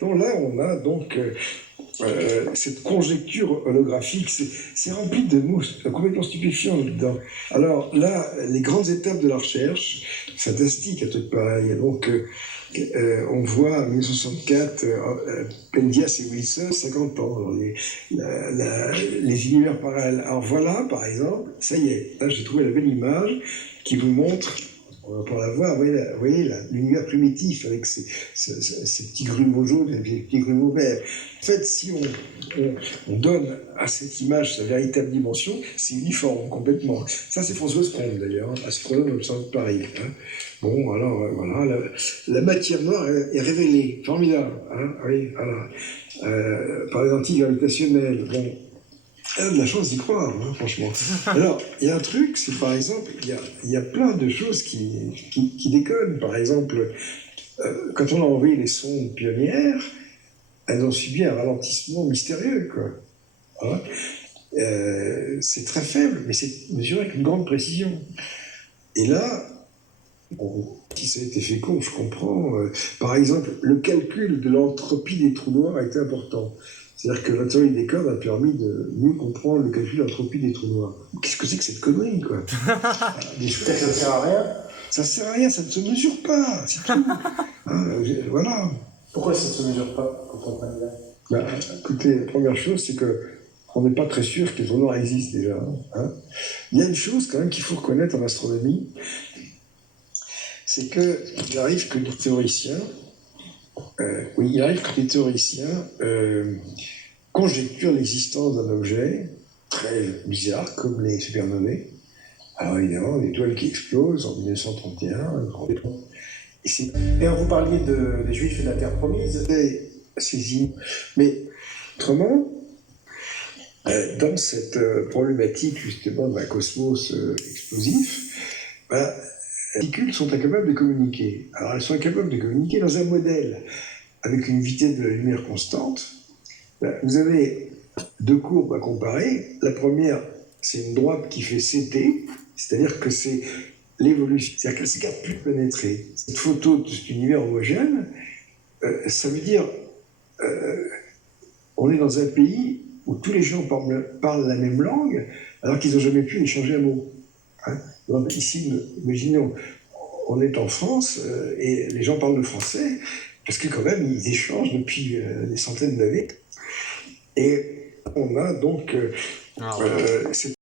Donc là, on a donc cette conjecture holographique, c'est rempli de mots complètement stupéfiants dedans. Alors là, les grandes étapes de la recherche, fantastique, un truc pareil. Donc, on voit en 1964 Pendias et Wilson, 50 ans, alors les univers parallèles. Alors voilà, par exemple, ça y est, là j'ai trouvé la belle image qui vous montre, pour la voir, vous voyez l'univers primitif avec ces petits grumeaux jaunes et ces petits grumeaux verts. En fait, si on donne à cette image sa véritable dimension, c'est uniforme complètement. Ça, c'est François Spreng, d'ailleurs, astronome au Centre de Paris. Hein. Bon, alors, voilà, la matière noire est révélée. Formidable. Hein, oui, voilà. Par les lentilles gravitationnelles. Bon, elle a de la chance d'y croire, hein, franchement. Alors, il y a un truc, c'est par exemple, il y a plein de choses qui déconnent. Par exemple, quand on a envoyé les sondes pionnières, elles ont subi un ralentissement mystérieux, quoi. Hein, c'est très faible, mais c'est mesuré avec une grande précision. Et là, bon, si ça a été fait je comprends. Par exemple, le calcul de l'entropie des trous noirs a été important. C'est-à-dire que la théorie des cordes a permis de mieux comprendre le calcul de l'entropie des trous noirs. Qu'est-ce que c'est que cette connerie, quoi? Ça ne sert à rien. Ça ne sert à rien, ça ne se mesure pas, c'est tout. Hein, voilà. Pourquoi ça ne se mesure pas quand on prend là? Bah, écoutez, la première chose, c'est que on n'est pas très sûr que les trous noirs existent déjà. Hein. Il y a une chose quand même qu'il faut reconnaître en astronomie, c'est qu'il arrive que des théoriciens, conjecturent l'existence d'un objet très bizarre, comme les supernovae. Alors évidemment, une étoile qui explose en 1931. Et vous parliez des Juifs et de la Terre promise. Mais autrement, dans cette problématique justement d'un cosmos explosif, les particules sont incapables de communiquer. Alors elles sont incapables de communiquer dans un modèle avec une vitesse de la lumière constante. Vous avez deux courbes à comparer. La première, c'est une droite qui fait CT, c'est-à-dire que c'est l'évolution, c'est-à-dire qu'elle ne s'écarte plus de pénétrer. Cette photo de cet univers homogène, ça veut dire on est dans un pays où tous les gens parlent la même langue alors qu'ils n'ont jamais pu échanger un mot. Hein. Donc ici, imaginons, on est en France et les gens parlent le français parce que quand même ils échangent depuis des centaines d'années. Et on a donc cette